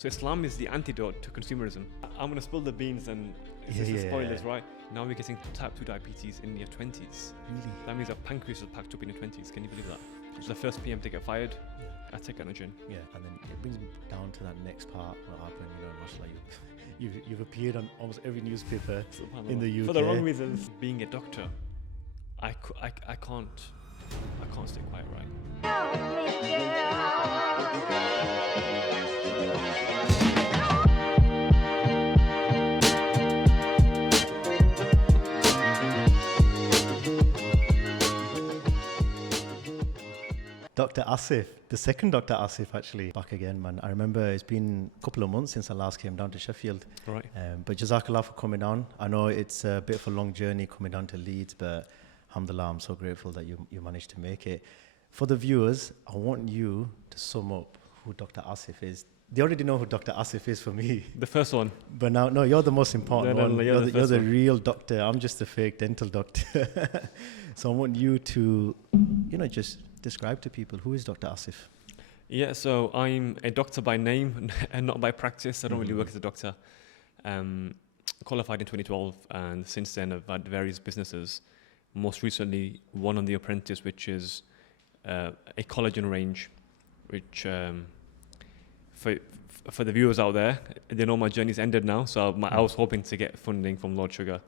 So Islam is the antidote to consumerism. I'm going to spill the beans and spoilers, right? Now we're getting type 2 diabetes in your 20s. Really? That means our pancreas is packed up in your 20s. Can you believe that? It's the first PM to get fired. I take energen. Yeah, and then it brings me down to that next part. What happened? Mashallah, you've appeared on almost every newspaper in the UK for the wrong reasons. Being a doctor, I can't stay quiet, right? Dr. Asif, the second Dr. Asif actually, back again, man. I remember it's been a couple of months since I last came down to Sheffield. Right. But Jazakallah for coming down. I know it's a bit of a long journey coming down to Leeds, but alhamdulillah, I'm so grateful that you managed to make it. For the viewers, I want you to sum up who Dr. Asif is. They already know who Dr. Asif is for me. The first one. But now, no, you're the most important one. You're the real doctor. I'm just a fake dental doctor. So I want you to, just describe to people, who is Dr. Asif? Yeah, so I'm a doctor by name and not by practice. I don't really work as a doctor. Qualified in 2012, and since then I've had various businesses. Most recently, one on the Apprentice, which is a collagen range, which for the viewers out there, they know my journey's ended now. So I was hoping to get funding from Lord Sugar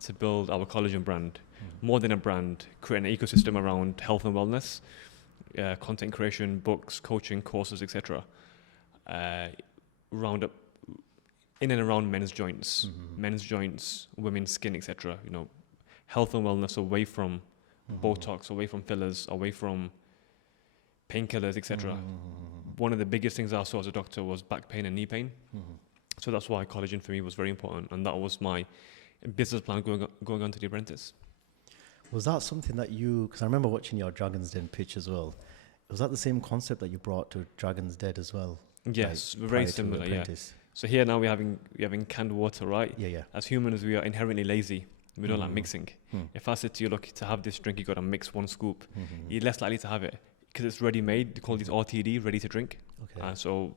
to build our collagen brand. More than a brand, create an ecosystem around health and wellness, content creation, books, coaching, courses, etc. Round up in and around men's joints, women's skin, etc. Health and wellness away from Botox, away from fillers, away from painkillers, etc. One of the biggest things I saw as a doctor was back pain and knee pain. So that's why collagen for me was very important, and that was my business plan going on to the Apprentice. Was that something that because I remember watching your Dragon's Den pitch as well. Was that the same concept that you brought to Dragon's Den as well? Yes, very similar, yeah. So here now we're having canned water, right? Yeah. As humans, we are inherently lazy. We don't like mixing. If I said to you, look, to have this drink, you got to mix one scoop, you're less likely to have it because it's ready-made. They call these RTD, ready to drink. Okay. So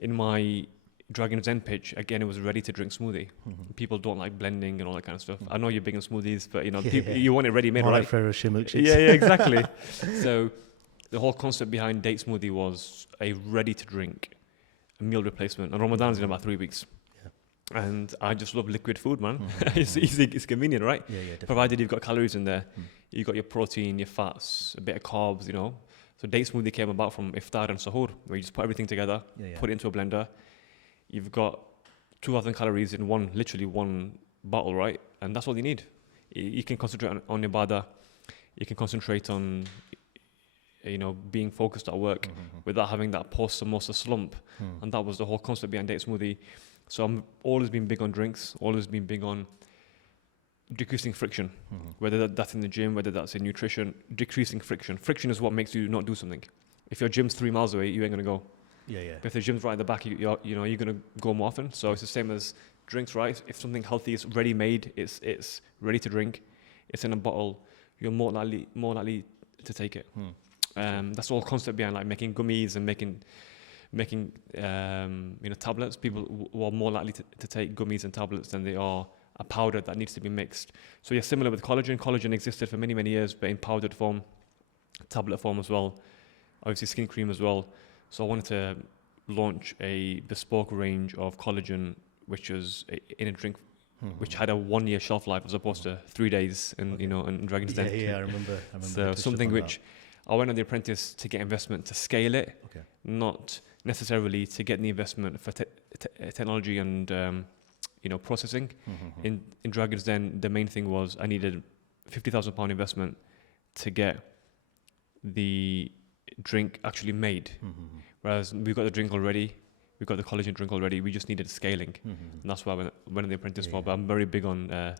in my Dragon's Den pitch, again, it was ready to drink smoothie. People don't like blending and all that kind of stuff. I know you're big on smoothies, but you want it ready-made, more right? Like Ferrero Rocher milkshakes. Yeah, exactly. So the whole concept behind date smoothie was a ready-to-drink meal replacement. And Ramadan's in about 3 weeks. Yeah. And I just love liquid food, man. It's easy, it's convenient, right? Yeah, definitely. Provided you've got calories in there. You've got your protein, your fats, a bit of carbs, So date smoothie came about from iftar and sahur, where you just put everything together, put it into a blender. You've got 2,000 calories in literally one bottle, right? And that's all you need. You can concentrate on ibadah. You can concentrate on, being focused at work without having that post-samosa slump. And that was the whole concept behind date smoothie. So I'm always been big on drinks, always been big on decreasing friction, whether that's in the gym, whether that's in nutrition, decreasing friction. Friction is what makes you not do something. If your gym's 3 miles away, you ain't going to go. Yeah. But if the gym's right at the back, you're going to go more often. So it's the same as drinks, right? If something healthy is ready-made, it's ready to drink, it's in a bottle, you're more likely to take it. That's the whole concept behind like making gummies and making tablets. People who are more likely to take gummies and tablets than they are a powder that needs to be mixed. So you're similar with collagen. Collagen existed for many, many years, but in powdered form, tablet form as well, obviously skin cream as well. So I wanted to launch a bespoke range of collagen, which was in a drink, which had a 1-year shelf life as opposed to 3 days in Dragon's Den. Yeah, I remember. So something which I went on the Apprentice to get investment to scale it, not necessarily to get the investment for technology and processing. In Dragon's Den, the main thing was I needed £50,000 investment to get the drink actually made. Whereas we've got the drink already, we've got the collagen drink already, we just needed scaling. And that's why I went on the Apprentice for. But I'm very big on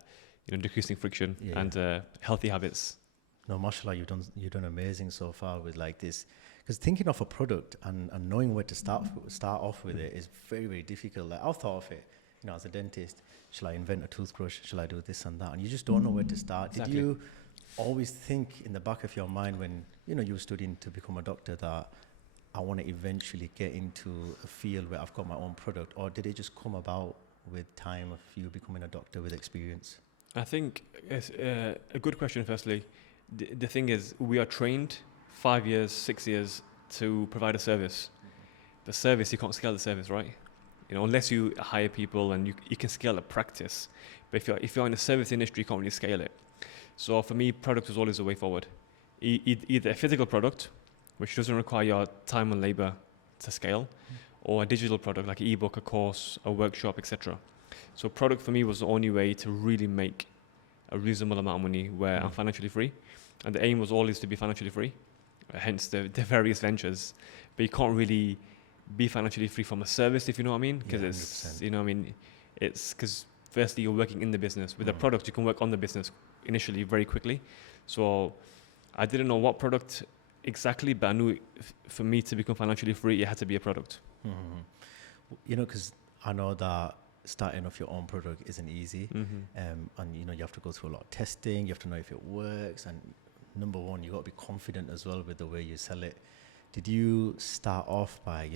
decreasing friction and healthy habits. No, mashallah, you've done amazing so far with like this. Because thinking of a product and knowing where to start off with it is very, very difficult. Like I've thought of it, as a dentist, shall I invent a toothbrush? Shall I do this and that? And you just don't know where to start. Exactly. Did you always think in the back of your mind when you were studying to become a doctor that I want to eventually get into a field where I've got my own product, or did it just come about with time of you becoming a doctor with experience? I think it's a good question. Firstly, the thing is, we are trained 5 years, 6 years to provide a service. The service, you can't scale the service, right? Unless you hire people and you can scale a practice. But if you're in the service industry, you can't really scale it. So for me, product was always the way forward. Either a physical product, which doesn't require your time and labor to scale, or a digital product like an ebook, a course, a workshop, etc. So product for me was the only way to really make a reasonable amount of money where I'm financially free. And the aim was always to be financially free, hence the various ventures. But you can't really be financially free from a service, if you know what I mean, because it's because firstly you're working in the business. With a product, you can work on the business initially very quickly. So I didn't know what product exactly, but I knew for me to become financially free, it had to be a product. Because I know that starting off your own product isn't easy, and you have to go through a lot of testing. You have to know if it works, and number one, you got to be confident as well with the way you sell it. Did you start off by,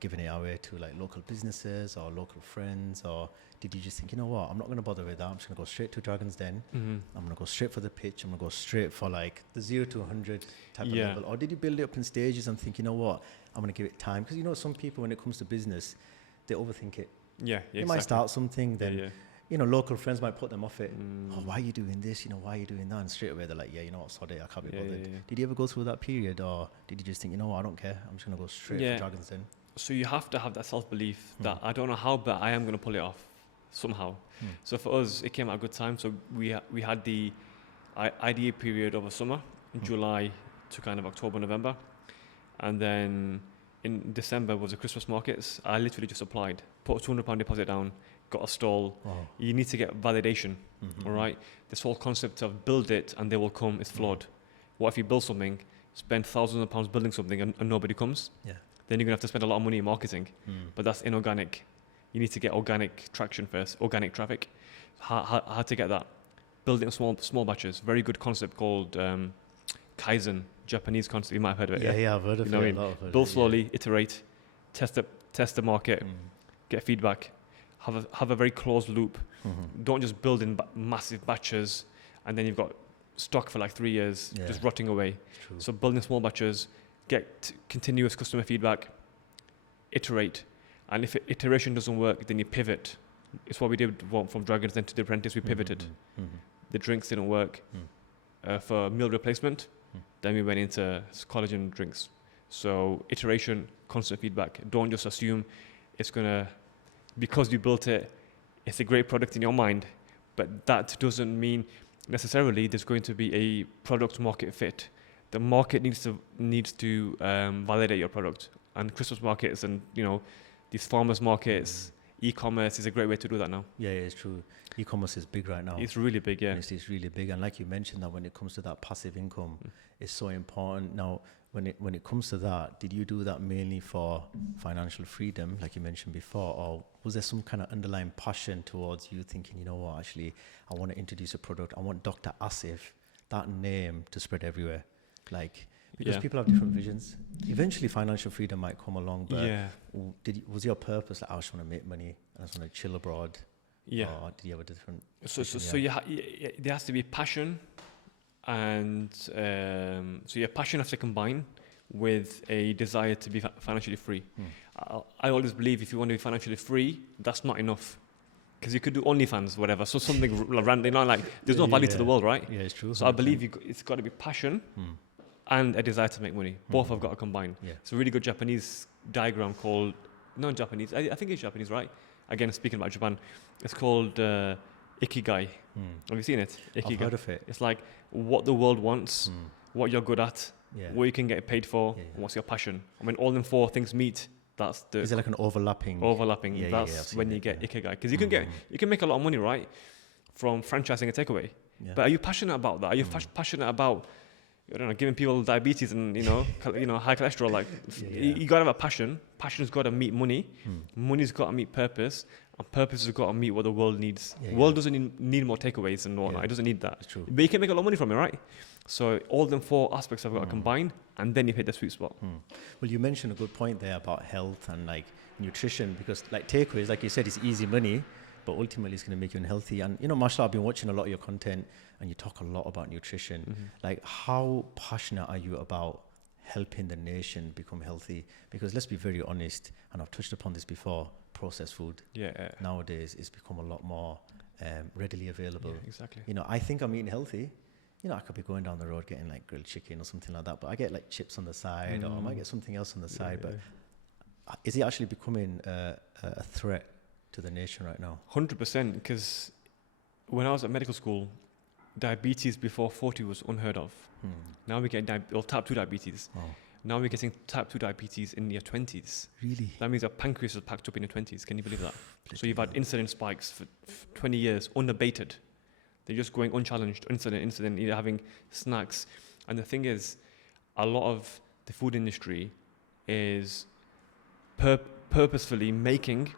giving it away to like local businesses or local friends, or did you just think, I'm not going to bother with that. I'm just going to go straight to Dragon's Den. I'm going to go straight for the pitch. I'm going to go straight for like the 0 to 100 type of level. Or did you build it up in stages and think, I'm going to give it time? Because, some people, when it comes to business, they overthink it. Yeah, They might start something, then, local friends might put them off it. Oh, why are you doing this? Why are you doing that? And straight away they're like, sorry, I can't be bothered. Did you ever go through that period, or did you just think, I don't care. I'm just going to go straight for Dragon's Den? So you have to have that self-belief that I don't know how, but I am going to pull it off somehow. So for us, it came at a good time. So we had the idea period over summer, in July to kind of October, November. And then in December was the Christmas markets. I literally just applied, put a £200 deposit down, got a stall. You need to get validation, all right? This whole concept of build it and they will come is flawed. What if you build something, spend thousands of pounds building something and nobody comes? Then you're going to have to spend a lot of money in marketing. But that's inorganic. You need to get organic traction first, organic traffic. How to get that? Build it in small batches. Very good concept called Kaizen, Japanese concept. You might have heard of it. Yeah, I've heard of it. Build slowly, iterate, test the market, get feedback. Have a very closed loop. Don't just build in massive batches and then you've got stock for like 3 years just rotting away. So build in small batches, get continuous customer feedback, iterate. And if iteration doesn't work, then you pivot. It's what we did from Dragons Den to the Apprentice. We pivoted. The drinks didn't work for meal replacement. Then we went into collagen drinks. So iteration, constant feedback. Don't just assume it's going to, because you built it, it's a great product in your mind. But that doesn't mean necessarily there's going to be a product market fit. The market needs to validate your product. And Christmas markets and, these farmers markets, e-commerce is a great way to do that now. Yeah, it's true. E-commerce is big right now. It's really big, yeah. It's really big. And like you mentioned, that when it comes to that passive income, it's so important. Now, when it comes to that, did you do that mainly for financial freedom, like you mentioned before, or was there some kind of underlying passion towards you thinking, actually, I want to introduce a product. I want Dr. Asif, that name, to spread everywhere. Because people have different visions. Eventually, financial freedom might come along, but was your purpose I just want to make money, I just want to chill abroad? Yeah. Or did you have a different? So there has to be passion, and so your passion has to combine with a desire to be financially free. I always believe if you want to be financially free, that's not enough. Because you could do OnlyFans, whatever. So something random, there's no value to the world, right? Yeah, it's true. So I believe it's got to be passion and a desire to make money. Both have got to combine. Yeah. It's a really good Japanese diagram called, non-Japanese, I think it's Japanese, right? Again, speaking about Japan, it's called Ikigai. Have you seen it? Ikigai. I've heard of it. It's like what the world wants, what you're good at, what you can get paid for, and what's your passion. And when all them four things meet, that's the... Is it like an overlapping? Overlapping. That's when you get Ikigai. Because you can make a lot of money, right, from franchising a takeaway. Yeah. But are you passionate about that? Are you passionate about, giving people diabetes and high cholesterol? You got to have a passion. Passion's got to meet money. Money's got to meet purpose, And purpose has got to meet what the world needs. Yeah, The world yeah. doesn't need more takeaways and whatnot. Yeah. It doesn't need that. It's true. But you can make a lot of money from it, right? So all them four aspects have got to combine, and then you hit the sweet spot. Well, you mentioned a good point there about health and like nutrition, because like takeaways, like you said, it's easy money, but ultimately it's going to make you unhealthy. And you know, mashallah, I've been watching a lot of your content, and you talk a lot about nutrition. Like, how passionate are you about helping the nation become healthy? Because let's be very honest, and I've touched upon this before, processed food nowadays is become a lot more readily available. Yeah, exactly. You know, I think I'm eating healthy. You know, I could be going down the road getting like grilled chicken or something like that, but I get like chips on the side, or I might get something else on the side. But is it actually becoming a threat to the nation right now? 100%, because when I was at medical school, diabetes before 40 was unheard of. Now we get type 2 diabetes. Oh, Now we're getting type 2 diabetes in your 20s. really? That means our pancreas is packed up in your 20s. Can you believe that? So you've had insulin spikes for 20 years, unabated. They're just going unchallenged, insulin, you're having snacks. And the thing is, a lot of the food industry is purposefully making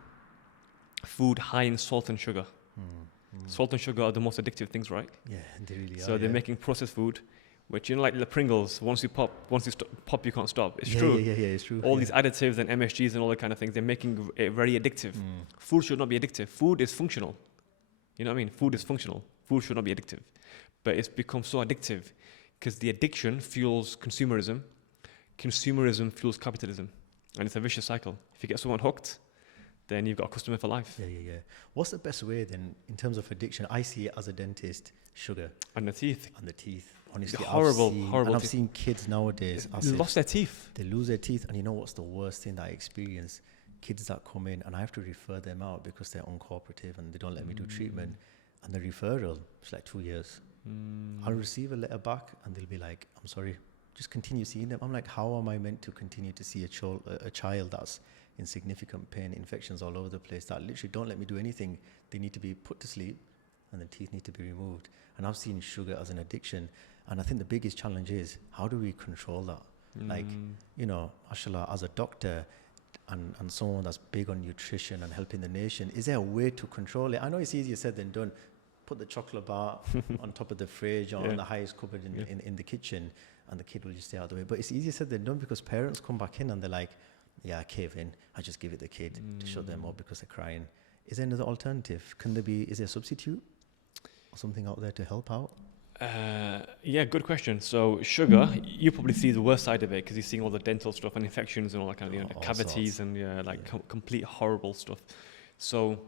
food high in salt and sugar. Salt and sugar are the most addictive things, right? Yeah, they really are. So they're making processed food, which, you know, like the Pringles, once you pop, you can't stop. It's true. Yeah, it's true. All these additives and MSGs and all that kind of things, they're making it very addictive. Food should not be addictive. Food is functional. You know what I mean? Food is functional. Food should not be addictive. But it's become so addictive because the addiction fuels consumerism. Consumerism fuels capitalism. And it's a vicious cycle. If you get someone hooked, then you've got a customer for life. Yeah. What's the best way then, in terms of addiction? I see it as a dentist, sugar. And the teeth. And the teeth. Honestly, Horrible. And I've seen kids nowadays. They lost their teeth. They lose their teeth. And you know what's the worst thing that I experience? Kids that come in and I have to refer them out because they're uncooperative and they don't let me do treatment. And the referral is like 2 years. I'll receive a letter back and they'll be like, I'm sorry, just continue seeing them. I'm like, how am I meant to continue to see a child that's in significant pain, infections all over the place, that literally don't let me do anything? They need to be put to sleep and the teeth need to be removed. And I've seen sugar as an addiction. And I think the biggest challenge is, how do we control that? Like, you know, mashallah, as a doctor and someone that's big on nutrition and helping the nation, is there a way to control it? I know it's easier said than done. Put the chocolate bar on top of the fridge or on the highest cupboard in the kitchen, and the kid will just stay out of the way. But it's easier said than done, because parents come back in and they're like, yeah, I cave in. I just give it the kid to shut them up because they're crying. Is there another alternative? Is there a substitute or something out there to help out? Yeah, good question. So sugar, you probably see the worst side of it because you're seeing all the dental stuff and infections and all that kind of, the cavities sorts. And complete horrible stuff. So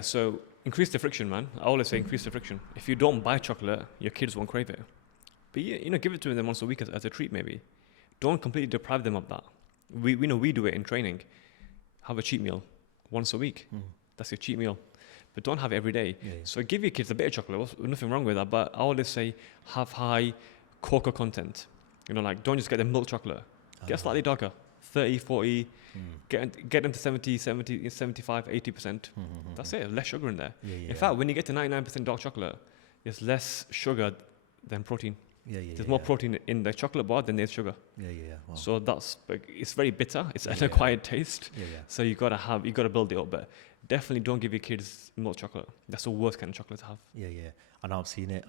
so increase the friction, man. I always say increase the friction. If you don't buy chocolate, your kids won't crave it. But give it to them once a week as a treat, maybe. Don't completely deprive them of that. We do it in training. Have a cheat meal once a week. That's your cheat meal. But don't have it every day. Yeah. So give your kids a bit of chocolate. There's nothing wrong with that. But I always say have high cocoa content. Don't just get the milk chocolate. Get slightly darker, 30, 40. Get them to 70, 75, 80%. That's it. Less sugar in there. In fact, when you get to 99% dark chocolate, there's less sugar than protein. There's more protein in the chocolate bar than there's sugar. Wow. So it's very bitter. It's an acquired taste. So you gotta build it up. But definitely don't give your kids milk chocolate. That's the worst kind of chocolate to have. And I've seen it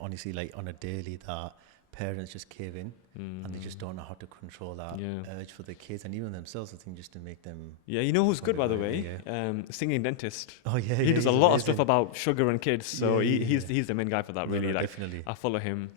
honestly, like on a daily, that parents just cave in and they just don't know how to control that urge for the kids and even themselves, I think, just to make them. You know who's good, by the way? Singing dentist. He does a lot of stuff about sugar and kids. So he's the main guy for that, really. Definitely. I follow him.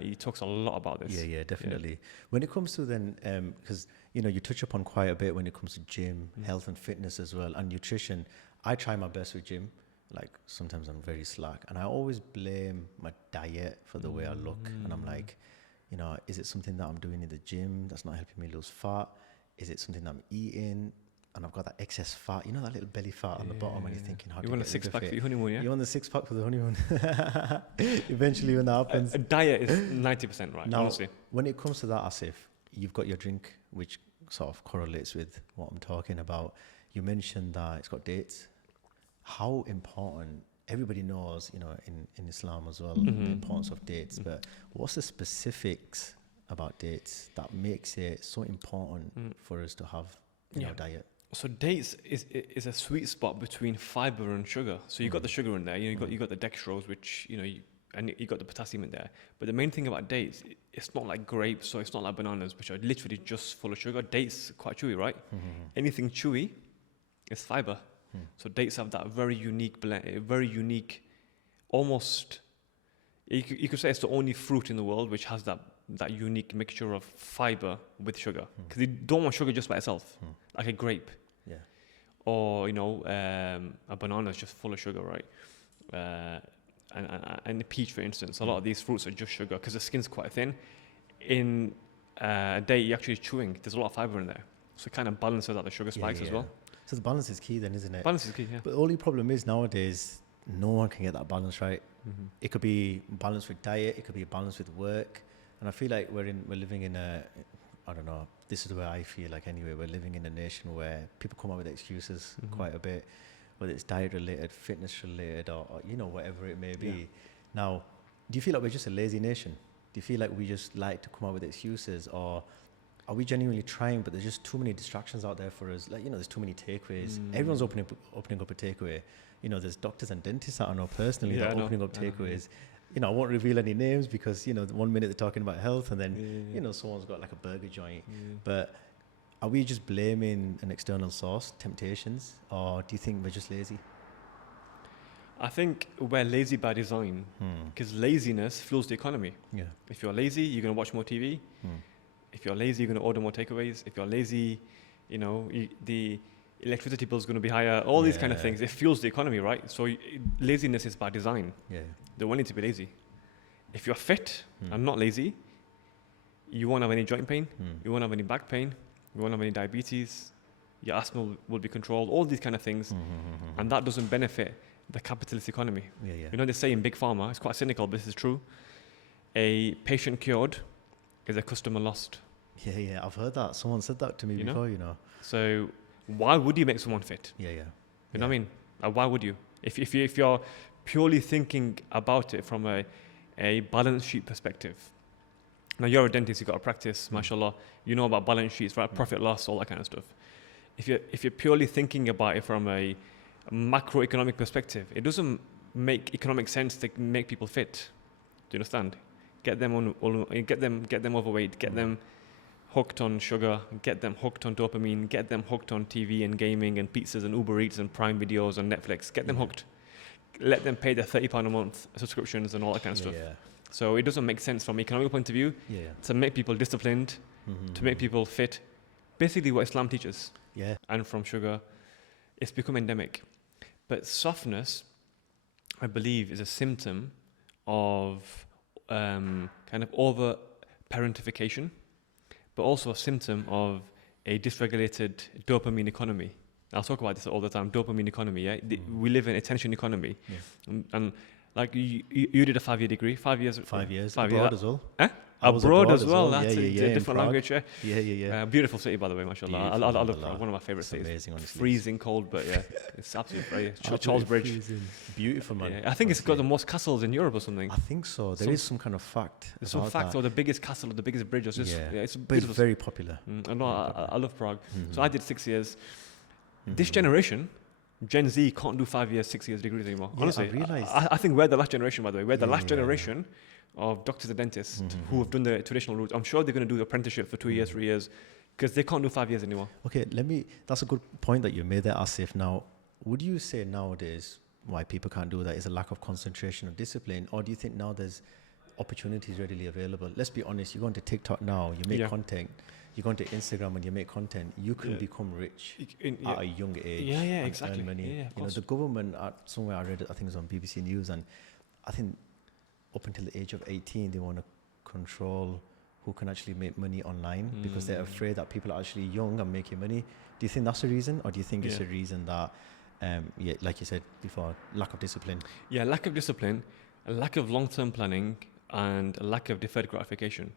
He talks a lot about this. Definitely. When it comes to then, because you touch upon quite a bit when it comes to gym, health and fitness as well, and nutrition. I try my best with gym. Like, sometimes I'm very slack, and I always blame my diet for the way I look. And I'm like, is it something that I'm doing in the gym that's not helping me lose fat? Is it something that I'm eating and I've got that excess fat, that little belly fat on the bottom, and you're thinking, how do you want a six-pack for your honeymoon? You want the six-pack for the honeymoon. Eventually, when that happens. A diet is 90% right, now, honestly. When it comes to that, Asif, you've got your drink, which sort of correlates with what I'm talking about. You mentioned that it's got dates. How important, everybody knows, in Islam as well, the importance of dates, but what's the specifics about dates that makes it so important for us to have in our diet? So dates is a sweet spot between fiber and sugar. So you got the sugar in there. You got the dextrose, which and you got the potassium in there. But the main thing about dates, it's not like grapes, so it's not like bananas, which are literally just full of sugar. Dates are quite chewy, right? Anything chewy is fiber. So dates have that very unique blend, very unique, almost. You could say it's the only fruit in the world which has that unique mixture of fiber with sugar. Because you don't want sugar just by itself, like a grape. Yeah. Or a banana is just full of sugar, right? And the peach, for instance, a lot of these fruits are just sugar because the skin's quite thin. In a date, you're actually chewing. There's a lot of fiber in there, so it kind of balances out the sugar spikes as well. So the balance is key, then, isn't it? Balance is key, yeah. But the only problem is nowadays, no one can get that balance right. It could be balance with diet, it could be balance with work, and I feel like we're living in I don't know. This is where I feel like anyway. We're living in a nation where people come up with excuses quite a bit, whether it's diet related, fitness related, or whatever it may be. Yeah. Now, do you feel like we're just a lazy nation? Do you feel like we just like to come up with excuses, or are we genuinely trying? But there's just too many distractions out there for us. Like there's too many takeaways. Everyone's opening up a takeaway. There's doctors and dentists that I know personally that are opening up takeaways. I won't reveal any names because, 1 minute they're talking about health and then, someone's got like a burger joint. But are we just blaming an external source, temptations, or do you think we're just lazy? I think we're lazy by design because laziness fuels the economy. Yeah. If you're lazy, you're going to watch more TV. If you're lazy, you're going to order more takeaways. If you're lazy, the electricity bill is going to be higher. All these kind of things. It fuels the economy, right? So laziness is by design. Yeah. They want you to be lazy. If you're fit and not lazy, you won't have any joint pain. You won't have any back pain. You won't have any diabetes. Your asthma will be controlled. All these kind of things. And that doesn't benefit the capitalist economy. They say in Big Pharma, it's quite cynical, but this is true. A patient cured is a customer lost. Yeah, I've heard that. Someone said that to me before, So why would you make someone fit? Yeah. You know what I mean? Why would you? If you're purely thinking about it from a balance sheet perspective. Now you're a dentist, you've got a practice, mashallah. You know about balance sheets, right? Profit, loss, all that kind of stuff. If you're purely thinking about it from a macroeconomic perspective, it doesn't make economic sense to make people fit. Do you understand? Get them overweight, get them hooked on sugar, get them hooked on dopamine, get them hooked on TV and gaming and pizzas and Uber Eats and Prime Videos and Netflix. Get them hooked. Let them pay their £30 a month subscriptions and all that kind of stuff. So it doesn't make sense from an economic point of view to make people disciplined, to make people fit. Basically what Islam teaches. And from sugar, it's become endemic. But softness, I believe, is a symptom of kind of over parentification, but also a symptom of a dysregulated dopamine economy. I'll talk about this all the time, dopamine economy, yeah? We live in an attention economy. And like you did a 5-year degree, 5 years. 5 years, abroad as well. Abroad as well, that's a different language, Yeah. Beautiful city, by the way, mashallah. I love Prague, one of my favourite cities. Amazing, honestly. Freezing cold, but it's absolutely great. Charles Bridge. Freezing. Beautiful, man. I think it's got the most castles in Europe or something. I think so. There is some kind of fact. There's some fact, or the biggest castle, or the biggest bridge. It's just, it's but it's very popular. I love Prague. So I did 6 years. This generation, Gen Z, can't do 5 years, 6 years degrees anymore. Honestly, I think we're the last generation, by the way. We're the last generation of doctors and dentists who have done the traditional routes. I'm sure they're going to do the apprenticeship for 2 years, 3 years, because they can't do 5 years anymore. Okay, that's a good point that you made there, Asif. Now, would you say nowadays why people can't do that is a lack of concentration or discipline, or do you think now there's opportunities readily available? Let's be honest, you go into TikTok now, you make content, you go into Instagram and you make content, you can become rich at a young age. And exactly. Earn money. The government, somewhere I read it, I think it was on BBC News, and I think up until the age of 18, they want to control who can actually make money online because they're afraid that people are actually young and making money. Do you think that's a reason, or do you think it's a reason that, like you said before, lack of discipline? Yeah, lack of discipline, a lack of long-term planning, and a lack of deferred gratification.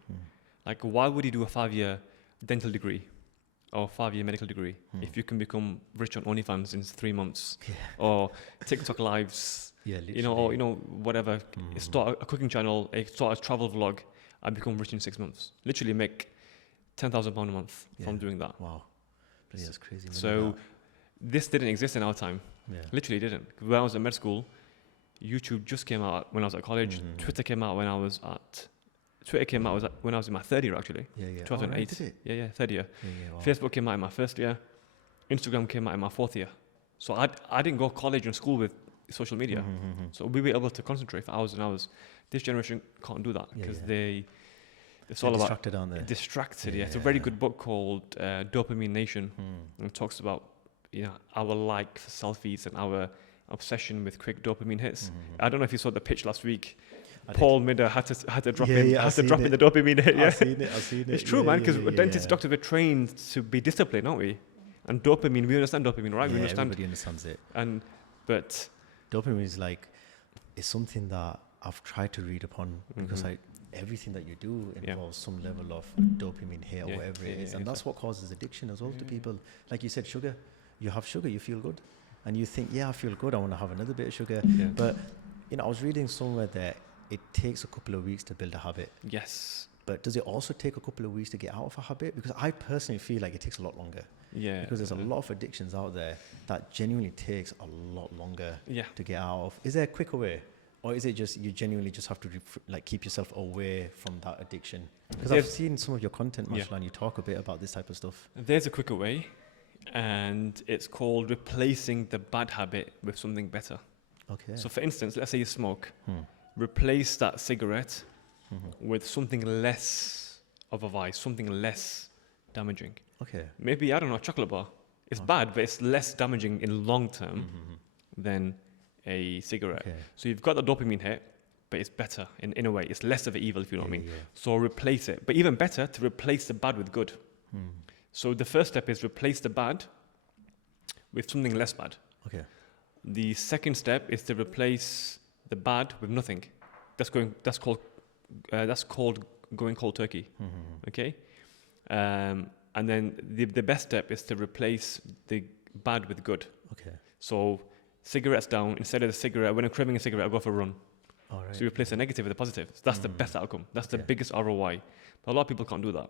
Like, why would you do a 5-year dental degree or 5-year medical degree if you can become rich on OnlyFans in 3 months or TikTok lives? Whatever. Start a cooking channel, start a travel vlog, and become rich in 6 months. Literally make £10,000 a month from doing that. Wow. Yeah, it's crazy. So this didn't exist in our time. Yeah. Literally didn't. When I was at med school, YouTube just came out when I was at college. Twitter came out when I was when I was in my third year, actually. Yeah, yeah. 2008. Oh, right, did it? Yeah, third year. Yeah, wow. Facebook came out in my first year. Instagram came out in my fourth year. So I didn't go college and school with social media. So we were able to concentrate for hours and hours. This generation can't do that because it's all about distracted, aren't they? Distracted. Yeah, it's a very good book called Dopamine Nation, and it talks about our like for selfies and our obsession with quick dopamine hits. I don't know if you saw the pitch last week. Paul Midder had to drop in the dopamine hit. Yeah, I've seen it. It's true, man. Because dentists, doctors, we're trained to be disciplined, aren't we? And dopamine, we understand dopamine, right? We understand. Everybody understands it. But dopamine is it's something that I've tried to read upon because everything that you do involves some level of dopamine hit or whatever it is, and that's what causes addiction as well to people. Like you said, sugar. You have sugar, you feel good, and you think, I feel good. I want to have another bit of sugar. Yeah. But I was reading somewhere that it takes a couple of weeks to build a habit. Yes. But does it also take a couple of weeks to get out of a habit? Because I personally feel like it takes a lot longer. Yeah. Because there's a lot of addictions out there that genuinely takes a lot longer to get out of. Is there a quicker way? Or is it just you genuinely just have to keep yourself away from that addiction? Because I've seen some of your content, mashallah, and you talk a bit about this type of stuff. There's a quicker way, and it's called replacing the bad habit with something better. Okay. So for instance, let's say you smoke. Replace that cigarette with something less of a vice, something less damaging. Okay. Maybe, I don't know, a chocolate bar. It's bad, but it's less damaging in long term than a cigarette. Okay. So you've got the dopamine hit, but it's better in a way. It's less of an evil, if you know what I mean. Yeah. So replace it. But even better, to replace the bad with good. So the first step is replace the bad with something less bad. Okay. The second step is to replace the bad with nothing. That's called going cold turkey. Okay. And then the best step is to replace the bad with good. Okay. So cigarettes down. Instead of the cigarette, when I'm craving a cigarette, I go for a run. All right. So you replace the negative with the positive. So that's the best outcome. That's the biggest ROI. But a lot of people can't do that.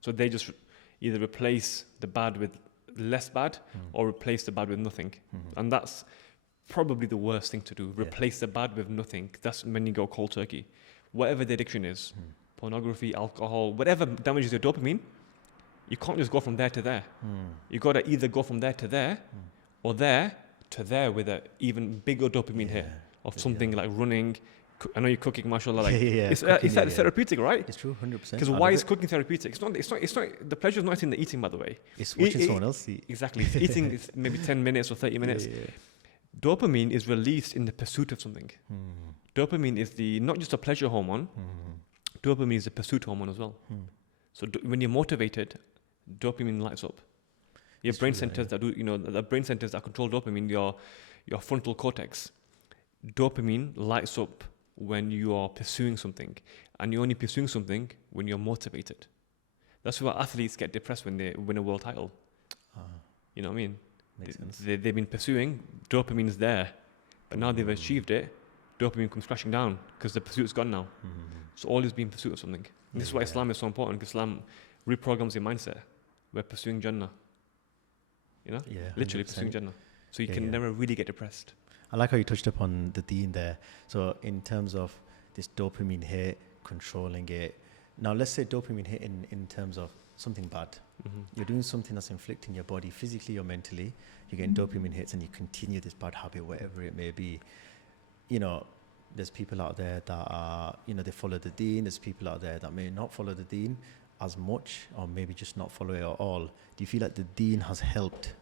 So they just either replace the bad with less bad or replace the bad with nothing. And that's probably the worst thing to do. Replace the bad with nothing. That's when you go cold turkey. Whatever the addiction is, pornography, alcohol, whatever damages your dopamine, you can't just go from there to there. You got to either go from there to there or there to there with an even bigger dopamine hit of something like running. I know you're cooking, mashallah. It's therapeutic, right? It's true, 100%. Because why is cooking therapeutic? It's not. The pleasure is not in the eating, by the way. It's watching someone else eat. Exactly. Eating is maybe 10 minutes or 30 minutes. Dopamine is released in the pursuit of something. Dopamine is not just a pleasure hormone. Dopamine is a pursuit hormone as well. So when you're motivated, dopamine lights up. Your brain centers that do, the brain centers that control dopamine, your frontal cortex. Dopamine lights up when you are pursuing something, and you're only pursuing something when you're motivated. That's why athletes get depressed when they win a world title. You know what I mean? They've been pursuing, dopamine's there, but now they've achieved it, dopamine comes crashing down because the pursuit's gone now. So all is being pursuit of something. And this is why Islam is so important, because Islam reprograms your mindset. We're pursuing Jannah. Literally 100%. Pursuing Jannah. So you can never really get depressed. I like how you touched upon the deen there. So in terms of this dopamine hit, controlling it. Now let's say dopamine hit in terms of something bad. You're doing something that's inflicting your body physically or mentally. You're getting dopamine hits and you continue this bad habit, whatever it may be. There's people out there that are, they follow the deen. There's people out there that may not follow the deen as much, or maybe just not follow it at all. Do you feel like the deen has helped,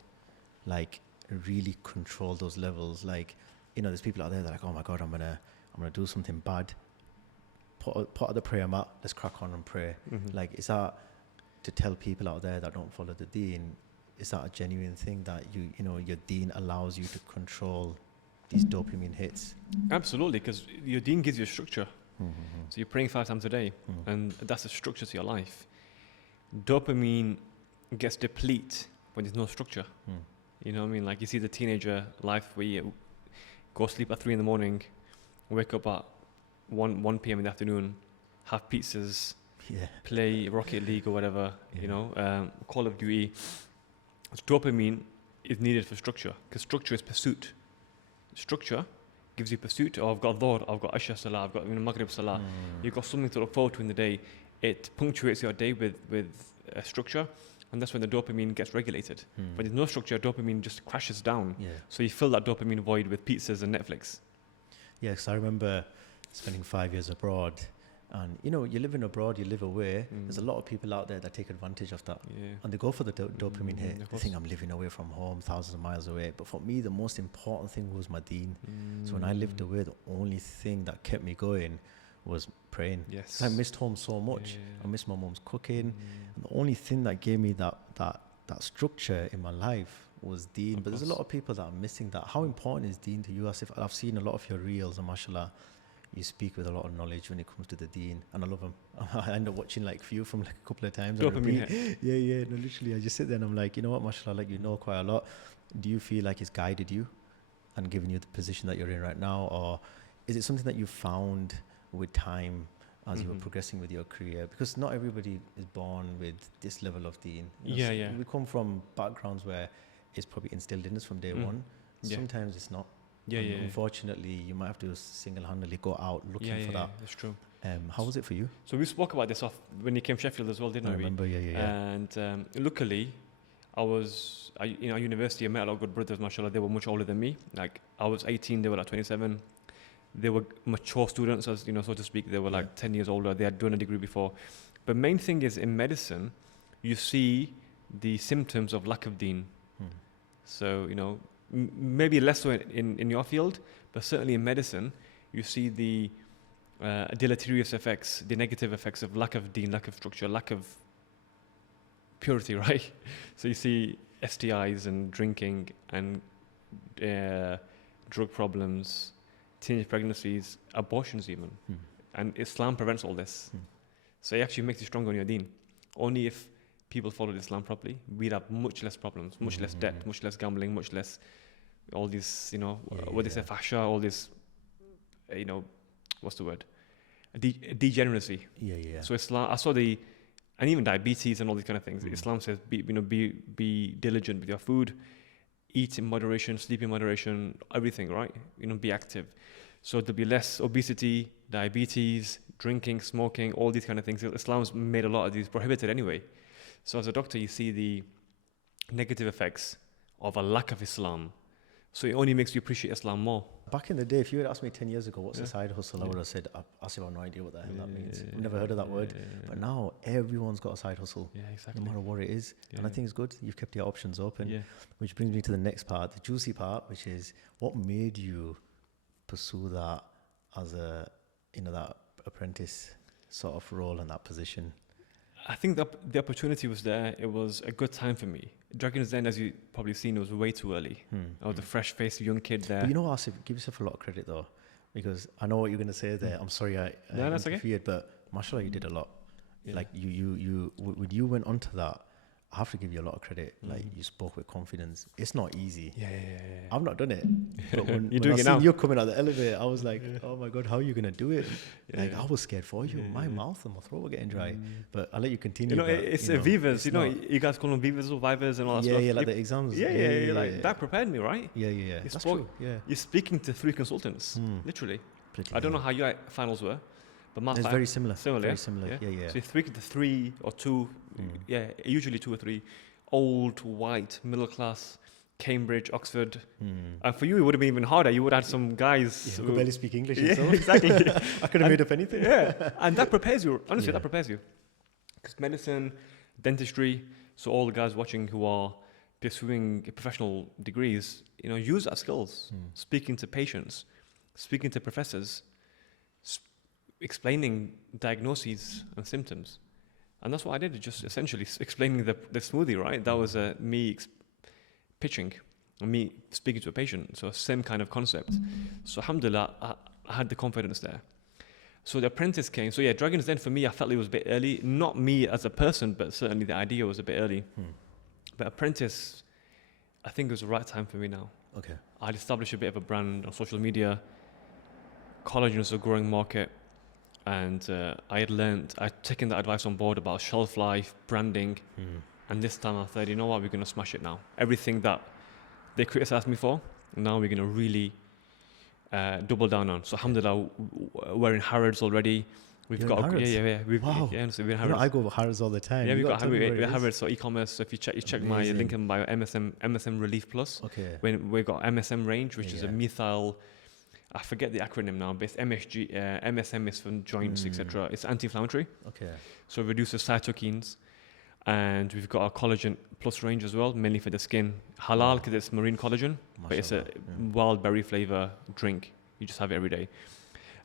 really control those levels? There's people out there that are like, oh my God, I'm gonna do something bad. Put out the prayer mat. Let's crack on and pray. Is that to tell people out there that don't follow the deen? Is that a genuine thing that your deen allows you to control these dopamine hits? Absolutely, because your deen gives you a structure. So you're praying 5 times a day, and that's a structure to your life. Dopamine gets depleted when there's no structure. You know what I mean? Like you see the teenager life where you go sleep at 3 a.m, wake up at 1 p.m. in the afternoon, have pizzas, play Rocket League or whatever, Call of Duty. dopamine is needed for structure, because structure is pursuit. Structure gives you pursuit. Oh, I've got Dhuhr, I've got Isha Salah, I've got Maghrib Salah. You've got something to look forward to in the day. It punctuates your day with structure, and that's when the dopamine gets regulated. When there's no structure, dopamine just crashes down. Yeah. So you fill that dopamine void with pizzas and Netflix. Yeah, because I remember spending 5 years abroad, and you living abroad, you live away. There's a lot of people out there that take advantage of that, and they go for the dopamine hit. They think I'm living away from home, thousands of miles away. But for me, the most important thing was my deen. So when I lived away, the only thing that kept me going was praying. Yes. 'Cause I missed home so much. I missed my mom's cooking, and the only thing that gave me that structure in my life was deen. But there's a lot of people that are missing that. How important is deen to you? As if I've seen a lot of your reels, and mashallah, you speak with a lot of knowledge when it comes to the deen, and I love them. I end up watching like few from like a couple of times. Dopamine. Yeah. No, literally, I just sit there and I'm like, you know what, mashallah, like you know quite a lot. Do you feel like it's guided you and given you the position that you're in right now, or is it something that you found with time as you were progressing with your career? Because not everybody is born with this level of deen. We come from backgrounds where it's probably instilled in us from day one. Sometimes it's not. Unfortunately, you might have to single-handedly go out looking for that. That's true. How was it for you? So we spoke about this when you came to Sheffield as well, didn't we? I remember, And luckily, I was at university. I met a lot of good brothers, mashallah. They were much older than me. Like I was 18, they were like 27. They were mature students, as so to speak. They were like 10 years older. They had done a degree before. But main thing is in medicine, you see the symptoms of lack of deen. So maybe less so in your field, but certainly in medicine, you see the deleterious effects, the negative effects of lack of deen, lack of structure, lack of purity, right? So you see STIs and drinking and drug problems, teenage pregnancies, abortions even. And Islam prevents all this. So it actually makes you stronger on your deen. Only if people followed Islam properly, we'd have much less problems, much less debt, much less gambling, much less all these, what they say, fahsha, all this, what's the word? Degeneracy. So Islam, I saw and even diabetes and all these kind of things. Islam says, be diligent with your food, eat in moderation, sleep in moderation, everything, right? Be active. So there'll be less obesity, diabetes, drinking, smoking, all these kind of things. Islam's made a lot of these prohibited anyway. So as a doctor, you see the negative effects of a lack of Islam. So it only makes you appreciate Islam more. Back in the day, if you had asked me 10 years ago, what's a side hustle, I would have said, I still have no idea what the hell that means. I've never heard of that word. But now everyone's got a side hustle, no matter what it is. And I think it's good. You've kept your options open, which brings me to the next part, the juicy part, which is what made you pursue that as that apprentice sort of role and that position? I think the opportunity was there. It was a good time for me. Dragon's Den, as you probably seen, was way too early. I was a fresh-faced young kid there. But Asif, give yourself a lot of credit though, because I know what you're going to say there. I'm sorry I interfered, but mashallah, you did a lot. Like when you went onto that, I have to give you a lot of credit. Like you spoke with confidence. It's not easy. I've not done it. But when I seen you coming out the elevator, I was like, oh my God, how are you going to do it? I was scared for you. My mouth and my throat were getting dry. But I'll let you continue. It's Vivas. You guys call them Vivas or Vivas and all that stuff. Like the exams. That prepared me, right? That's true. You're speaking to 3 consultants, literally. I don't know how your finals were. But it's very similar. Very similar. Yeah. So 3 or 2, usually 2 or 3, old, white, middle class, Cambridge, Oxford. And for you, it would have been even harder. You would have had some guys who could barely speak English. Exactly. I could have made up anything. And that prepares you. Honestly, that prepares you. Because medicine, dentistry, so all the guys watching who are pursuing professional degrees, use that skills. Speaking to patients, speaking to professors, explaining diagnoses and symptoms. And that's what I did, just essentially explaining the smoothie, right? That was me pitching and me speaking to a patient. So same kind of concept. So alhamdulillah, I had the confidence there. So the apprentice came. So Dragon's Den for me, I felt it was a bit early. Not me as a person, but certainly the idea was a bit early. But apprentice, I think it was the right time for me now. Okay. I'd established a bit of a brand on social media. Collagen is a growing market. And I'd taken that advice on board about shelf life, branding. And this time I thought, you know what, we're going to smash it now. Everything that they criticized me for, now we're going to really double down on. So alhamdulillah, we're in Harrods already. We've You're got in Harrods? yeah. Wow. So we're in You know, Harrods. I go to Harrods all the time. Yeah, You we've gotta got tell me where it is. Harrods. So e-commerce. So if you check my Amazing. link in bio, MSM Relief Plus. Okay. When we've got MSM range, which is a Yeah. methyl. I forget the acronym now, but it's MSG. MSM is for joints, etc. It's anti-inflammatory. Okay. So it reduces cytokines. And we've got our collagen plus range as well, mainly for the skin. Halal because it's marine collagen, but it's a wild berry flavor drink. You just have it every day.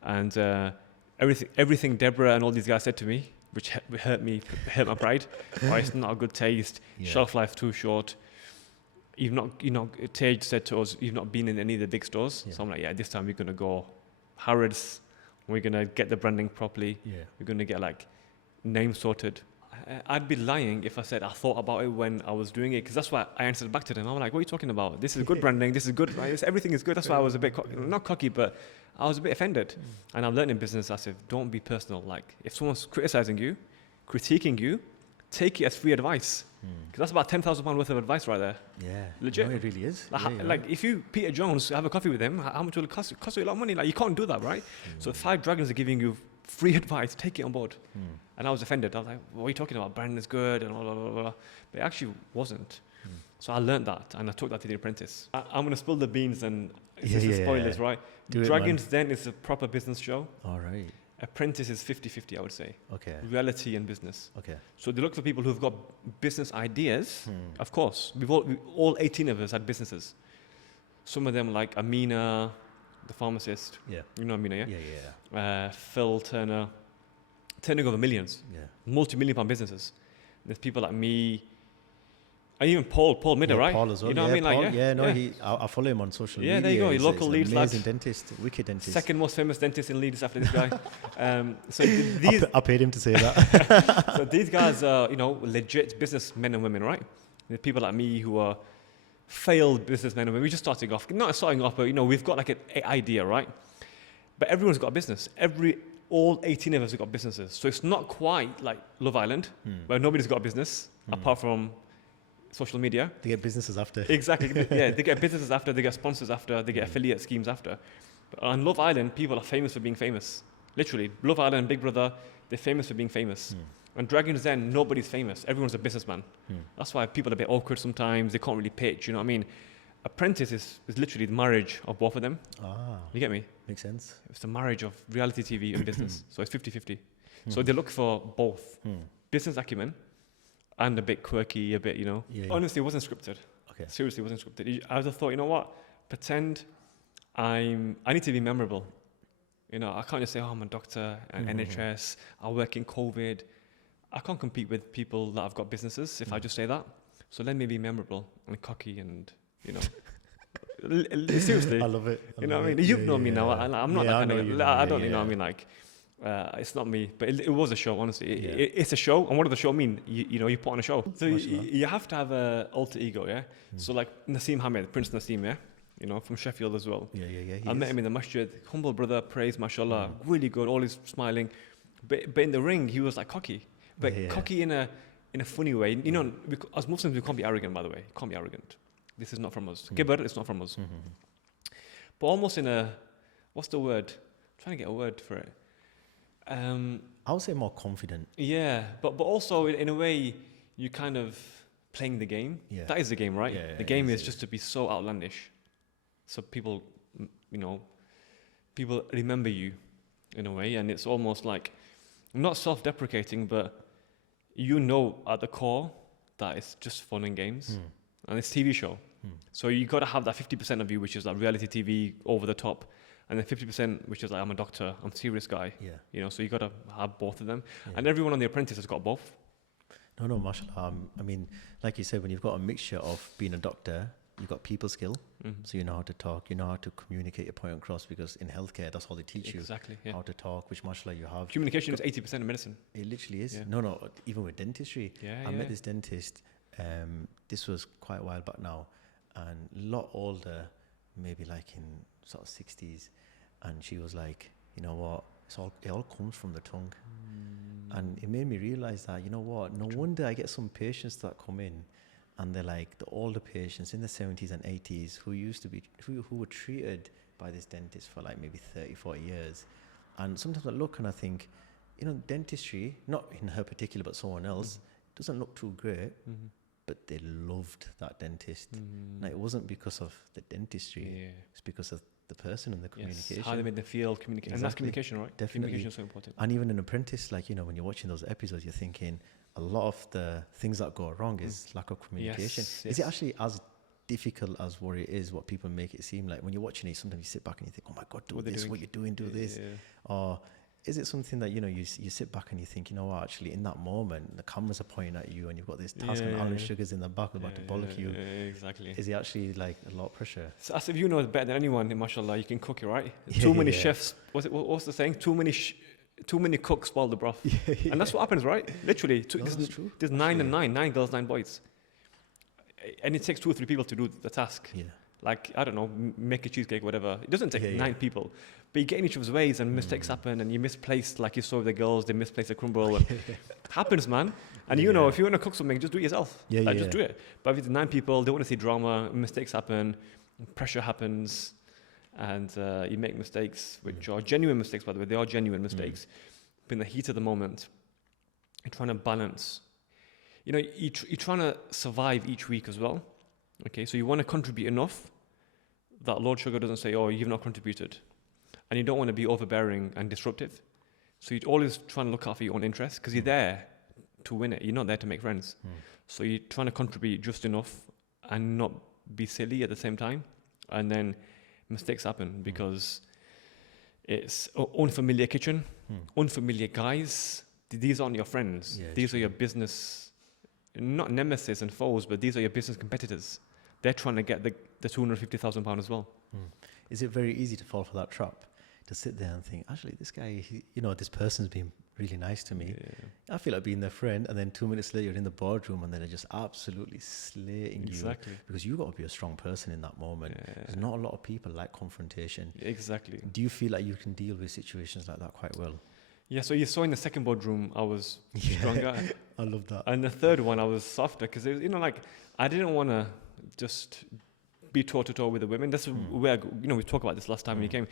And everything Deborah and all these guys said to me, which hurt my pride. Oh, it's not a good taste. Yeah. Shelf life too short. Tage said to us, you've not been in any of the big stores. Yeah. So I'm like, yeah, this time we're gonna go Harrods. We're gonna get the branding properly. Yeah. We're gonna get like name sorted. I'd be lying if I said I thought about it when I was doing it, because that's why I answered back to them. I'm like, what are you talking about? This is good branding. This is good. Right? Everything is good. That's why I was a bit, not cocky, but I was a bit offended. And I've learned in business, Asif, don't be personal. Like, if someone's criticizing you, critiquing you, take it as free advice. Because that's about £10,000 worth of advice right there. Yeah. Legit. No, it really is. Like if you, Peter Jones, have a coffee with him, how much will it cost? It costs you a lot of money. Like, you can't do that, right? So 5 Dragons are giving you free advice. Take it on board. And I was offended. I was like, what are you talking about? Branding is good and blah, blah, blah, blah. But it actually wasn't. So I learned that and I took that to the Apprentice. I'm going to spill the beans and it's the spoilers, right? Do it, Dragons Den is a proper business show. All right. Apprentice is 50-50, I would say. Okay. Reality and business. Okay. So they look for people who've got business ideas. Of course, we all 18 of us had businesses. Some of them like Amina, the pharmacist. Yeah. You know Amina, yeah? Yeah. Phil Turner, turning over millions. Yeah. Multi-million-pound businesses. There's people like me, and even Paul Midder, right? Paul as well. You know what I mean? Paul, Like, I follow him on social media. Yeah, there you go. Your He's local an Leeds amazing lad. dentist, wicked dentist. second most famous dentist in Leeds after this guy. So these, I paid him to say that. so these guys are, legit businessmen and women, right? There's people like me who are failed businessmen and women. We're just starting off, not starting off, but we've got like an idea, right? But everyone's got a business. All 18 of us have got businesses. So it's not quite like Love Island, where nobody's got a business apart from social media. They get businesses after. Exactly. Yeah, they get businesses after, they get sponsors after, they get affiliate schemes after. But on Love Island, people are famous for being famous. Literally, Love Island, Big Brother, they're famous for being famous. On Dragons Den, nobody's famous. Everyone's a businessman. That's why people are a bit awkward sometimes. They can't really pitch, you know what I mean? Apprentice is literally the marriage of both of them. Ah, You get me? makes sense. It's the marriage of reality TV and business. So it's 50-50. So they look for both business acumen and a bit quirky, a bit, Yeah. Honestly, it wasn't scripted. Okay. Seriously, it wasn't scripted. I just thought, you know what? Pretend I need to be memorable. I can't just say, I'm a doctor and NHS, I work in COVID. I can't compete with people that have got businesses if I just say that. So let me be memorable and cocky and, seriously. I love it. You know what I mean? You know me now. I'm not that kind of. I don't. Yeah. You know what I mean? Like, it's not me. But it was a show. Honestly, it's a show. And what does the show mean? You put on a show. So you have to have a alter ego, yeah. So like Naseem Hamed, Prince Naseem, yeah. From Sheffield as well. Yeah. I met him in the masjid. Humble brother, praise, mashallah, really good. Always smiling. But in the ring, he was like cocky. But cocky in a funny way. As Muslims, we can't be arrogant. By the way, can't be arrogant. This is not from us. Kibr, it's not from us. But almost in a, what's the word? I'm trying to get a word for it. I would say more confident. Yeah, but also in a way, you kind of playing the game. Yeah. That is the game, right? Yeah, the game is just to be so outlandish. So people, people remember you in a way. And it's almost like, not self-deprecating, but at the core that it's just fun and games. And it's TV show. So you got to have that 50% of you, which is like reality TV, over the top, and then 50%, which is like, I'm a doctor, I'm a serious guy. Yeah. So you got to have both of them. Yeah. And everyone on The Apprentice has got both. No, mashallah. I mean, like you said, when you've got a mixture of being a doctor, you've got people skill. So you know how to talk, you know how to communicate your point across, because in healthcare, that's all they teach you. Exactly, yeah. How to talk, which mashallah you have. Communication is 80% of medicine. It literally is. Yeah. No, even with dentistry. I met this dentist, this was quite a while back now, and a lot older, maybe like in sort of 60s, and she was like, you know what, it all comes from the tongue. And it made me realize that, you know what, no wonder I get some patients that come in and they're like the older patients in the 70s and 80s who used to be, who were treated by this dentist for like maybe 30, 40 years. And sometimes I look and I think, you know, dentistry, not in her particular, but someone else, doesn't look too great, but they loved that dentist. Now, it wasn't because of the dentistry, it's because of the person and the communication. Yes, how they made them feel, communicate. And that's communication, right? Definitely. Communication is so important. And even in Apprentice, like, you know, when you're watching those episodes, you're thinking a lot of the things that go wrong is lack of communication. Yes, Is it actually as difficult as what it is, what people make it seem like? When you're watching it, sometimes you sit back and you think, oh my God, do this, what you're doing, do this. Or is it something that, you know, you sit back and you think, you know what, actually in that moment, the cameras are pointing at you and you've got this task and Alan Sugar's in the back about to bollock you. Exactly. Is it actually like a lot of pressure? So as if you know better than anyone, mashallah, you can cook it, right? Too many chefs, what's the saying? Too many cooks spoil the broth. And that's what happens, right? Literally. That's true. There's nine girls, 9 boys. And it takes 2 or 3 people to do the task. Yeah. Like, I don't know, make a cheesecake, whatever. It doesn't take 9 people. But you get in each other's ways and mistakes happen and you misplace, like you saw with the girls, they misplace a crumble. And happens, man. And you know, if you want to cook something, just do it yourself. Just do it. But if it's 9 people, they want to see drama, mistakes happen, pressure happens, and you make mistakes, which are genuine mistakes, by the way. They are genuine mistakes. But in the heat of the moment, you're trying to balance. You know, you're trying to survive each week as well. Okay, so you want to contribute enough that Lord Sugar doesn't say, oh, you've not contributed. And you don't want to be overbearing and disruptive. So you're always trying to look out for your own interests because you're there to win it. You're not there to make friends. So you're trying to contribute just enough and not be silly at the same time. And then mistakes happen because it's unfamiliar kitchen, unfamiliar guys. These aren't your friends. These are your business, not nemesis and foes, but these are your business competitors. They're trying to get the £250,000 as well. Is it very easy to fall for that trap? To sit there and think, actually, this guy, this person's been really nice to me. I feel like being their friend, and then 2 minutes later, you're in the boardroom, and then they're just absolutely slating you. Because you've got to be a strong person in that moment. There's not a lot of people like confrontation. Exactly. Do you feel like you can deal with situations like that quite well? Yeah, so you saw in the second boardroom, I was stronger. I love that. And the third one, I was softer because, I didn't want to just be toe-to-toe with the women. That's where, we talked about this last time when you came.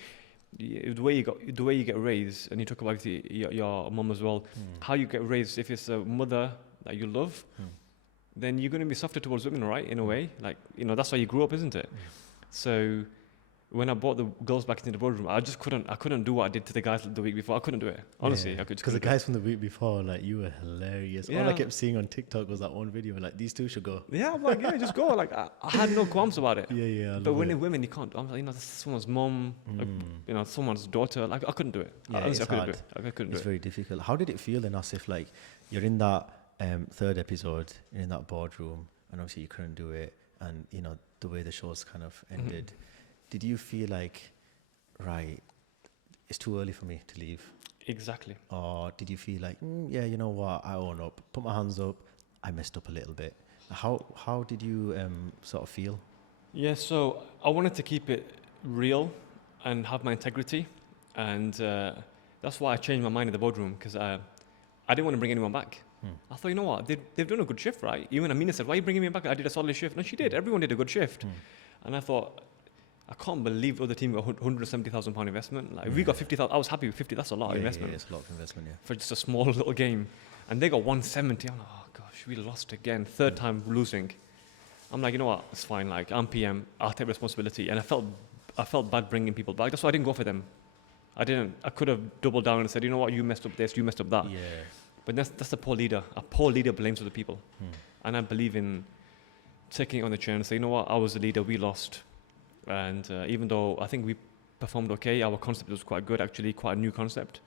The way you get raised, and you talk about your mum as well, how you get raised. If it's a mother that you love, then you're going to be softer towards women, right? In a way, like that's why you grew up, isn't it? So when I brought the girls back into the boardroom, I couldn't do what I did to the guys the week before. I couldn't do it, honestly. Because the guys from the week before, like, you were hilarious. All I kept seeing on TikTok was that one video, like, these two should go. Yeah, I'm like, just go. Like, I had no qualms about it. But when it's women, you can't. I'm like, that's someone's mom, someone's daughter. Like, I couldn't do it. Honestly, I couldn't do it. I couldn't do it. It's very difficult. How did it feel then, Asif? Like, you're in that third episode, you're in that boardroom, and obviously you couldn't do it, and the way the show's kind of ended. Did you feel like, right, it's too early for me to leave? Exactly. Or did you feel like, you know what, I own up, put my hands up, I messed up a little bit? How did you sort of feel? Yeah, so I wanted to keep it real and have my integrity. And that's why I changed my mind in the boardroom, because I didn't want to bring anyone back. I thought, you know what, they've done a good shift, right? Even Amina said, why are you bringing me back? I did a solid shift. No, she did. Everyone did a good shift. And I thought, I can't believe the other team got £170,000 investment. Like, we got 50,000. I was happy with 50. That's a lot of investment. Yeah, it's a lot of investment, for just a small little game. And they got 170. I'm like, oh gosh, we lost again. Third time losing. I'm like, you know what? It's fine. Like, I'm PM. I'll take responsibility. And I felt bad bringing people back. That's why I didn't go for them. I could have doubled down and said, you know what? You messed up this. You messed up that. Yeah. But that's the poor leader. A poor leader blames other people. And I believe in taking it on the chin and say, you know what? I was the leader. We lost. And even though I think we performed okay, our concept was quite good, actually, quite a new concept.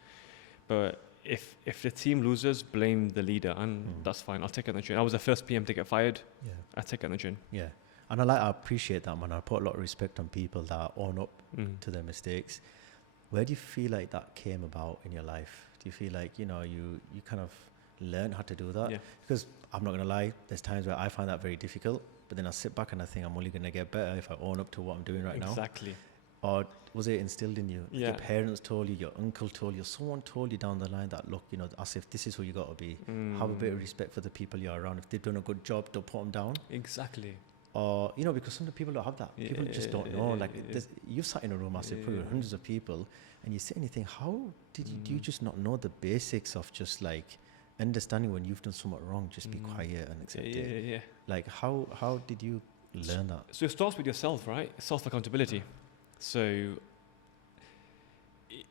But if the team loses, blame the leader, and that's fine. I'll take it on the chin. I was the first PM to get fired. I take it on the chin. Yeah, and I appreciate that, man. I put a lot of respect on people that own up to their mistakes. Where do you feel like that came about in your life? Do you feel like you kind of learn how to do that? Yeah. Because I'm not gonna lie, there's times where I find that very difficult. But then I sit back and I think I'm only going to get better if I own up to what I'm doing right now. Exactly. Or was it instilled in you? Yeah. Your parents told you, your uncle told you, someone told you down the line that, look, you know, as if this is who you got to be. Have a bit of respect for the people you're around. If they've done a good job, don't put them down. Exactly. Or, you know, because some of the people don't have that. People just don't know. Like, you've sat in a room, Asif, probably with hundreds of people, and you sit and you think, how did you, do you just not know the basics of just like understanding when you've done something wrong, just be quiet and accept it. Yeah. Like, how did you learn that? So it starts with yourself, right? Self-accountability. So,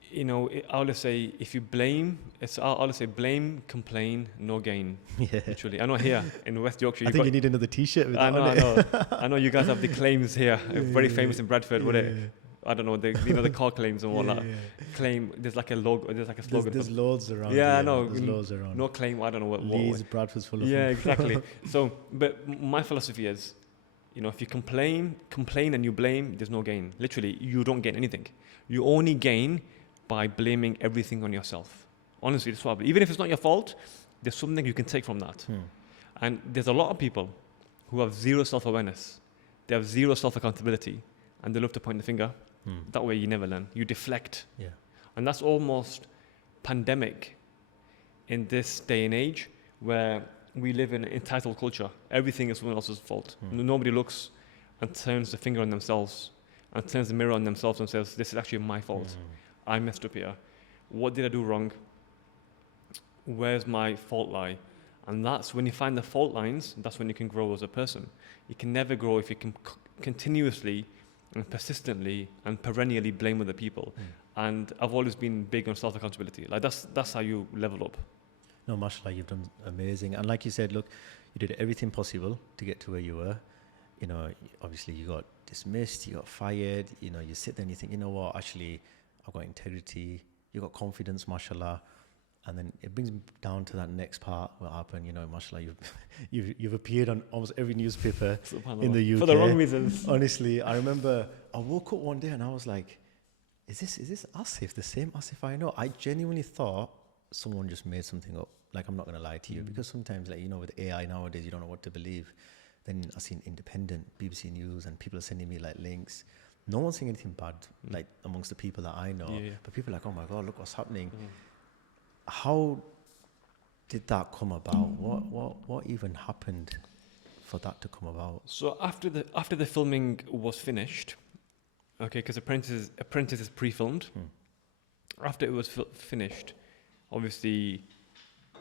you know, I always say, if you blame, I always say blame, complain, no gain. Yeah. Literally. I know here in West Yorkshire. I think you need another T-shirt with that on I it. know. I know you guys have the claims here, very famous in Bradford, with it. I don't know, the car claims and whatnot. Claim, there's like a logo, there's like a slogan. There's loads around. Yeah, I know. There's loads around. No claim, I don't know what. Leeds, Bradford's full of Yeah, them. exactly. So, but my philosophy is, you know, if you complain and you blame, there's no gain. Literally, you don't gain anything. You only gain by blaming everything on yourself. Honestly, that's what even if it's not your fault, there's something you can take from that. And there's a lot of people who have zero self-awareness. They have zero self-accountability, and they love to point the finger. That way you never learn. You deflect. Yeah. And that's almost pandemic in this day and age where we live in an entitled culture. Everything is someone else's fault. Nobody looks and turns the finger on themselves and turns the mirror on themselves and says, this is actually my fault. I messed up here. What did I do wrong? Where's my fault lie? And that's when you find the fault lines, that's when you can grow as a person. You can never grow if you can continuously and persistently and perennially blame other people. And I've always been big on self-accountability. Like that's how you level up. No, mashallah, you've done amazing. And like you said, look, you did everything possible to get to where you were. You know, obviously you got dismissed, you got fired, you know, you sit there and you think, you know what, actually, I've got integrity, you got confidence, mashallah. And then it brings me down to that next part, what happened, you know, mashallah, you've appeared on almost every newspaper in the UK. For the wrong reasons. Honestly, I remember I woke up one day and I was like, is this Asif, the same Asif I know? I genuinely thought someone just made something up. Like, I'm not going to lie to you, because sometimes, like, you know, with AI nowadays, you don't know what to believe. Then I seen Independent, BBC News, and people are sending me like links. No one's saying anything bad, like amongst the people that I know. But people are like, oh my God, look what's happening. How did that come about? What even happened for that to come about? So after the filming was finished, okay, because Apprentice is pre-filmed. After it was finished, obviously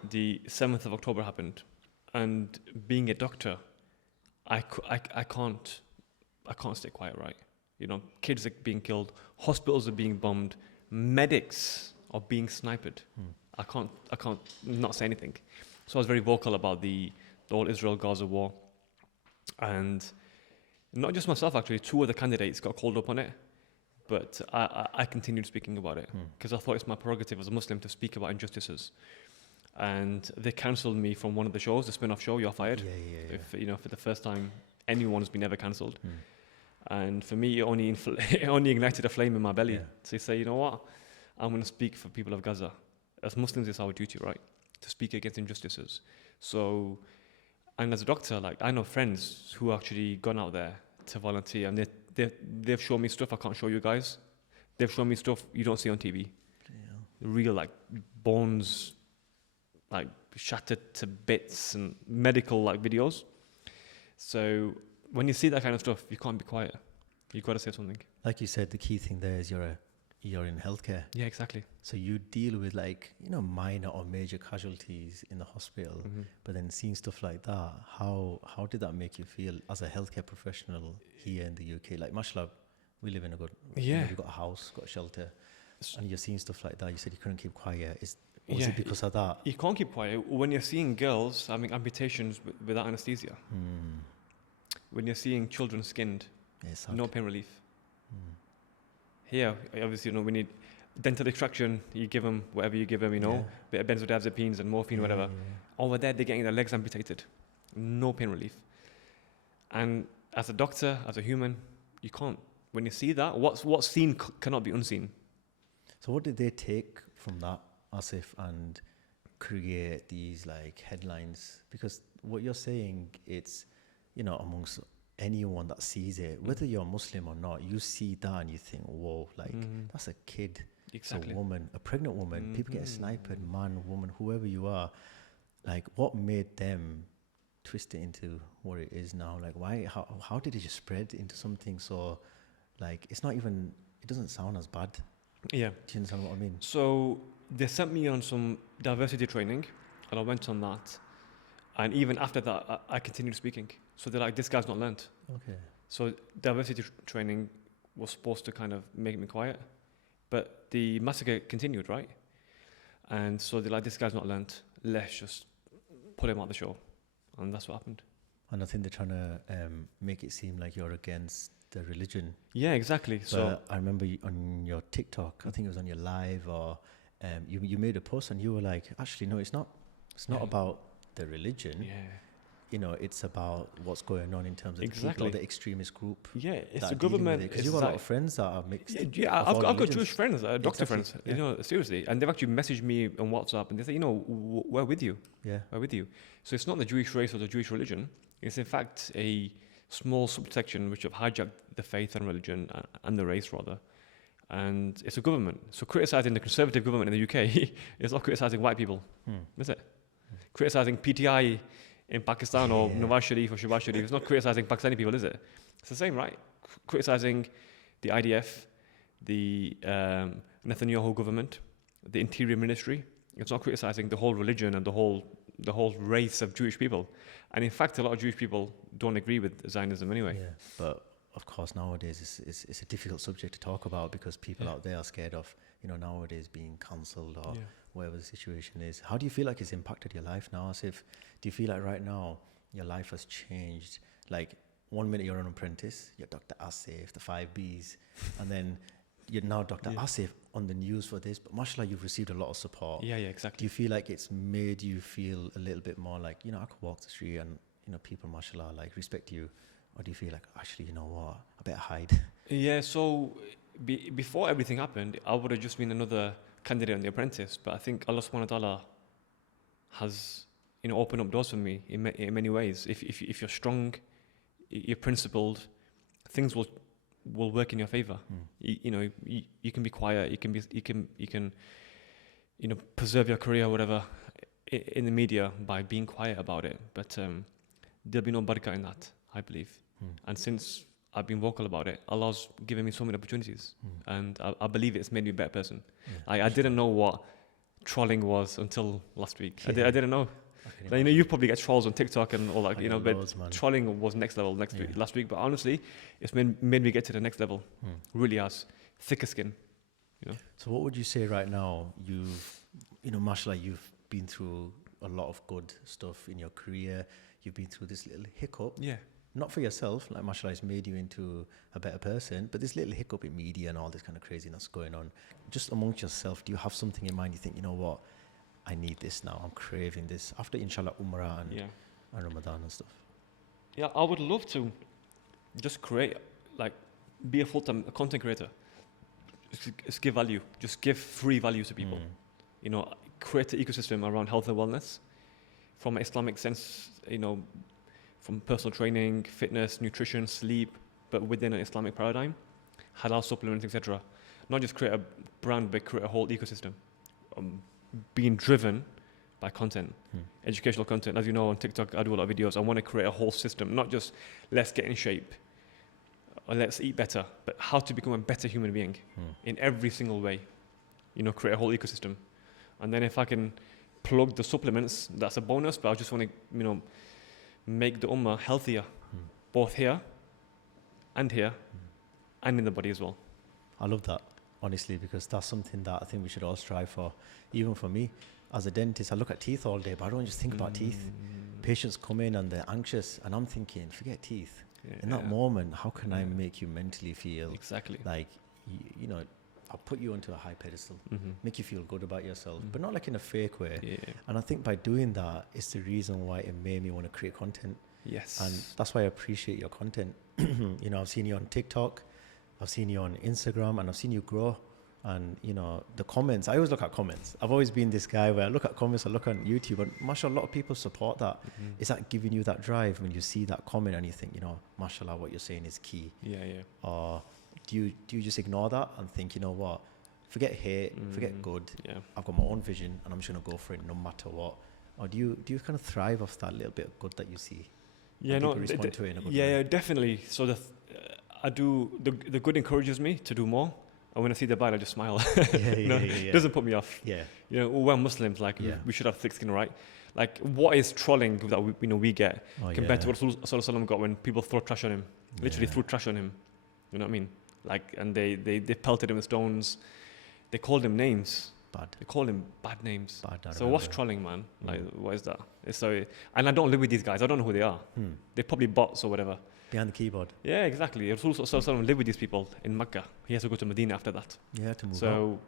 the 7th of October happened, and being a doctor, I can't stay quiet, right? You know, kids are being killed, hospitals are being bombed, medics are being sniped. I can't not say anything. So I was very vocal about the whole Israel-Gaza war. And not just myself, actually, 2 other candidates got called up on it. But I continued speaking about it because I thought it's my prerogative as a Muslim to speak about injustices. And they cancelled me from one of the shows, the spin-off show, You're Fired. If, you know, for the first time, anyone's been ever cancelled. And for me, it only ignited a flame in my belly to say, you know what, I'm going to speak for people of Gaza. As Muslims, it's our duty, right, to speak against injustices. So, and as a doctor, like, I know friends who actually gone out there to volunteer, and they've shown me stuff I can't show you guys. They've shown me stuff you don't see on TV. Real, like, bones, like, shattered to bits, and medical, like, videos. So when you see that kind of stuff, you can't be quiet. You've got to say something. Like you said, the key thing there is you're in healthcare. Yeah, exactly. So you deal with, like, you know, minor or major casualties in the hospital, but then seeing stuff like that, how did that make you feel as a healthcare professional here in the UK? Like, mashallah, we live in a good, you know, you've got a house, got a shelter, and you're seeing stuff like that. You said you couldn't keep quiet. Was it because of that? You can't keep quiet. When you're seeing girls having amputations without anesthesia, when you're seeing children skinned, no pain relief. Here, obviously, you know, we need dental extraction. You give them whatever you give them, you know, bit of benzodiazepines and morphine, whatever. Over there, they're getting their legs amputated. No pain relief. And as a doctor, as a human, you can't. When you see that, what's seen cannot be unseen. So what did they take from that, Asif, and create these, like, headlines? Because what you're saying, it's, you know, amongst anyone that sees it, whether you're Muslim or not, you see that and you think, whoa, like that's a kid, Exactly. it's a woman, a pregnant woman, people getting sniped, man, woman, whoever you are. Like, what made them twist it into what it is now? Like, why, how did it just spread into something so, like, it's not even, it doesn't sound as bad. Yeah. Do you understand what I mean? So they sent me on some diversity training, and I went on that. And even after that, I continued speaking. So they're like, this guy's not learned. Okay. So diversity training was supposed to kind of make me quiet, but the massacre continued, right? And so they're like, this guy's not learned. Let's just put him out the show. And that's what happened. And I think they're trying to make it seem like you're against the religion. Yeah, exactly. But So I remember on your TikTok, I think it was on your live, or you made a post and you were like, actually, no, it's not. It's not Yeah. about the religion. yeah, You know, it's about what's going on in terms of the people Exactly. or the extremist group. yeah. It's that the are dealing with government. it. Because you've got a lot of friends that are mixed. Yeah, of I've all got religions. Jewish friends, doctor Exactly, friends. yeah. You know, seriously, and they've actually messaged me on WhatsApp, and they say, you know, we're with you. Yeah. We're with you. So it's not the Jewish race or the Jewish religion. It's in fact a small subsection which have hijacked the faith and religion and the race rather. And it's a government. So criticizing the conservative government in the UK is not criticizing white people, is it? Criticizing PTI in Pakistan or Yeah. Nawaz Sharif or Shehbaz Sharif is not criticizing Pakistani people, is it? It's the same, right? Criticizing the IDF, the Netanyahu government, the Interior Ministry. It's not criticizing the whole religion and the whole race of Jewish people. And in fact, a lot of Jewish people don't agree with Zionism anyway. Yeah. But of course, nowadays it's a difficult subject to talk about because people out there are scared of, you know, nowadays being cancelled or whatever the situation is. How do you feel like it's impacted your life now, Asif? Do you feel like right now your life has changed? Like 1 minute you're an apprentice, you're Dr. Asif, the 5 Bs, and then you're now Dr. Asif on the news for this, but mashallah, you've received a lot of support. Yeah, Do exactly. you feel like it's made you feel a little bit more like, you know, I could walk the street and, you know, people, mashallah, like respect you? Or do you feel like, actually, you know what, I better hide? Yeah, so before everything happened, I would have just been another candidate on The Apprentice, but I think Allah subhanahu wa ta'ala has, you know, opened up doors for me in many ways. If you're strong, you're principled, things will work in your favor. You know, you can be quiet, you can you know, preserve your career or whatever in the media by being quiet about it, but there'll be no barakah in that, I believe. And since I've been vocal about it, Allah's given me so many opportunities, and I believe it's made me a better person. I didn't know what trolling was until last week. I didn't know. Like, you know, you probably get trolls on TikTok and all that, I you know, get but loads, man. trolling was next level last week. But honestly, it's made me get to the next level. Really has. Thicker skin, you know. So what would you say right now? You know, mashallah, you've been through a lot of good stuff in your career. You've been through this little hiccup. Yeah. Not for yourself, like mashallah, it's made you into a better person, but this little hiccup in media and all this kind of craziness going on, just amongst yourself, do you have something in mind? You think, you know what, I need this now, I'm craving this, after inshallah Umrah and Ramadan and stuff? Yeah, I would love to just create, like, be a full-time content creator. Just give value, just give free value to people. You know, create an ecosystem around health and wellness from an Islamic sense, you know, from personal training, fitness, nutrition, sleep, but within an Islamic paradigm, halal supplements, etc. Not just create a brand, but create a whole ecosystem. Being driven by content, educational content. As you know, on TikTok, I do a lot of videos. I want to create a whole system, not just let's get in shape or let's eat better, but how to become a better human being in every single way. You know, create a whole ecosystem. And then if I can plug the supplements, that's a bonus, but I just want to, you know, make the ummah healthier, both here and here, and in the body as well. I love that, honestly, because that's something that I think we should all strive for. Even for me, as a dentist, I look at teeth all day, but I don't just think about teeth. Patients come in and they're anxious, and I'm thinking, forget teeth. In that moment, how can I make you mentally feel like, you know, I'll put you onto a high pedestal, make you feel good about yourself, but not like in a fake way. And I think by doing that, it's the reason why it made me want to create content. Yes. And that's why I appreciate your content. You know, I've seen you on TikTok, I've seen you on Instagram, and I've seen you grow. And, you know, the comments, I always look at comments. I've always been this guy where I look at comments, I look on YouTube, and mashallah, a lot of people support that. Is that giving you that drive when you see that comment and you think, you know, mashallah, what you're saying is key? Yeah. Or do you just ignore that and think, you know what, forget hate, forget good. Yeah. I've got my own vision and I'm just going to go for it no matter what. Or do you kind of thrive off that little bit of good that you see? Yeah, and no, people respond to it in a good way? yeah, definitely. So the good encourages me to do more. And when I see the bad, I just smile. It doesn't put me off. Yeah. You know, we're Muslims, like we should have thick skin, right? Like, what is trolling that we get compared to what Rasulullah got when people throw trash on him? Literally threw trash on him. You know what I mean? Like, and they pelted him with stones. They called him names. They called him bad names. So what's trolling, man? Like, what is that? And I don't live with these guys. I don't know who they are. They're probably bots or whatever. Behind the keyboard. Yeah, exactly. Rasulullah lived with these people in Mecca. He has to go to Medina after that. Yeah, to move So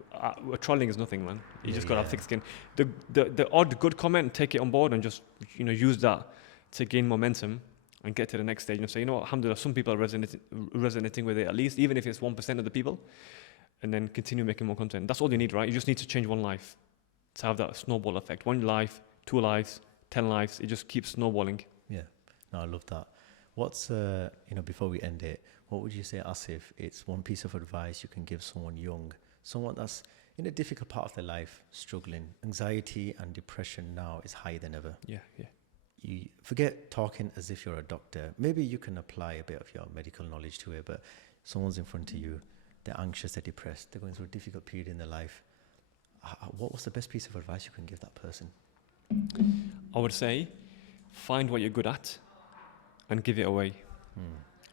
trolling is nothing, man. You just got to have thick skin. The odd good comment, take it on board and just, you know, use that to gain momentum and get to the next stage and say, you know what, alhamdulillah, some people are resonating with it, at least, even if it's 1% of the people, and then continue making more content. That's all you need, right? You just need to change one life to have that snowball effect. 1 life, 2 lives, 10 lives. It just keeps snowballing. Yeah. No, I love that. What's, you know, before we end it, what would you say, Asif, it's one piece of advice you can give someone young, someone that's in a difficult part of their life, struggling. Anxiety and depression now is higher than ever. Yeah. You forget talking as if you're a doctor. Maybe you can apply a bit of your medical knowledge to it, but someone's in front of you, they're anxious, they're depressed, they're going through a difficult period in their life. What was the best piece of advice you can give that person? I would say, find what you're good at and give it away.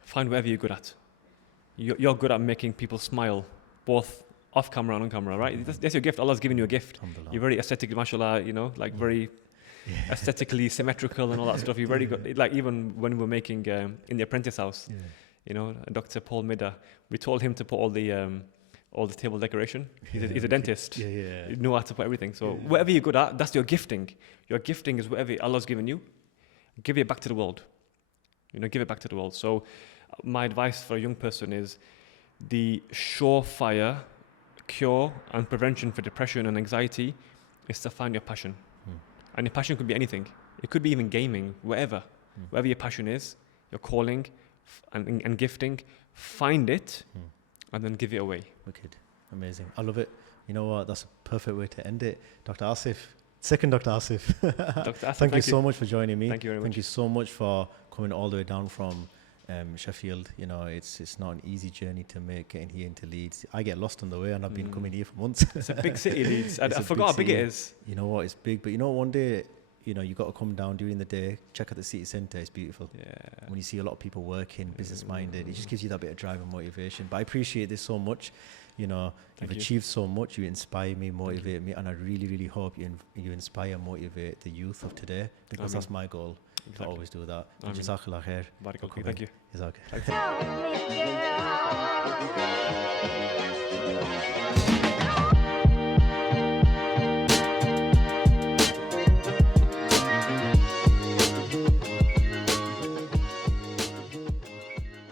Find whatever you're good at. You're good at making people smile, both off camera and on camera, right? That's your gift. Allah's given you a gift. You're very aesthetic, mashallah, you know, like very aesthetically symmetrical and all that stuff. You're very good. Like, even when we were making in the Apprentice house, you know, Dr. Paul Midder, we told him to put all the table decoration. He's a dentist. You know how to put everything. So whatever you're good at, that's your gifting. Your gifting is whatever Allah's given you. Give it back to the world. You know, give it back to the world. So my advice for a young person is the surefire cure and prevention for depression and anxiety is to find your passion. And your passion could be anything. It could be even gaming, whatever. Whatever your passion is, your calling and gifting, find it and then give it away. Wicked. Amazing. I love it. You know what? That's a perfect way to end it. Dr. Asif. Second Dr. Asif. Dr. Asif, thank you so much for joining me. Thank you very much. Thank you so much for coming all the way down from Sheffield. You know, it's not an easy journey to make getting here into Leeds. I get lost on the way and I've been coming here for months. It's a big city, Leeds. I forgot how big it is. You know what? It's big. But you know, one day, you know, you got to come down during the day, check out the city centre. It's beautiful. Yeah. When you see a lot of people working, business-minded, it just gives you that bit of drive and motivation. But I appreciate this so much. You know, you've achieved so much. You inspire me, motivate me, and I really, really hope you inspire and motivate the youth of today, because that's my goal, to always do that. Jazakallah khair. Thank you. Jazakallah.